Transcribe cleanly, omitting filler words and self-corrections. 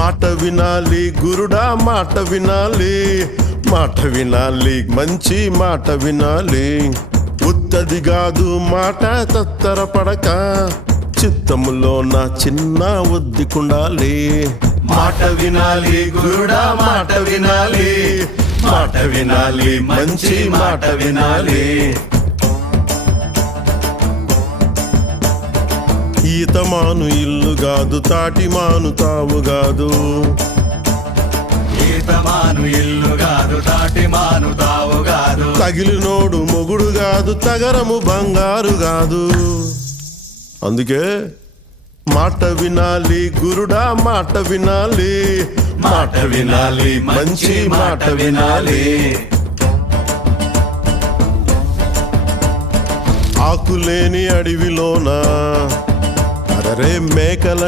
మాట వినాలి గురుడా మాట వినాలి, మాట వినాలి మంచి మాట వినాలి. ఉత్తది కాదు మాట తత్తరపడక, చిత్తములో నా చిన్న ఒద్దికుండాలి. మాట వినాలి గురుడా మాట వినాలి, మాట వినాలి మంచి మాట వినాలి. ఈతమాను ఇల్లు కాదు తాటి మాను తావు కాదు, ఈతమాను ఇల్లు కాదు తాటి మాను తావు కాదు. తగిలినోడు మొగుడు కాదు తగరము బంగారు కాదు. అందుకే మాట వినాలి గురుడా మాట వినాలి, మాట వినాలి మంచి మాట వినాలి. ఆకులేని అడవిలోన అరే మేకల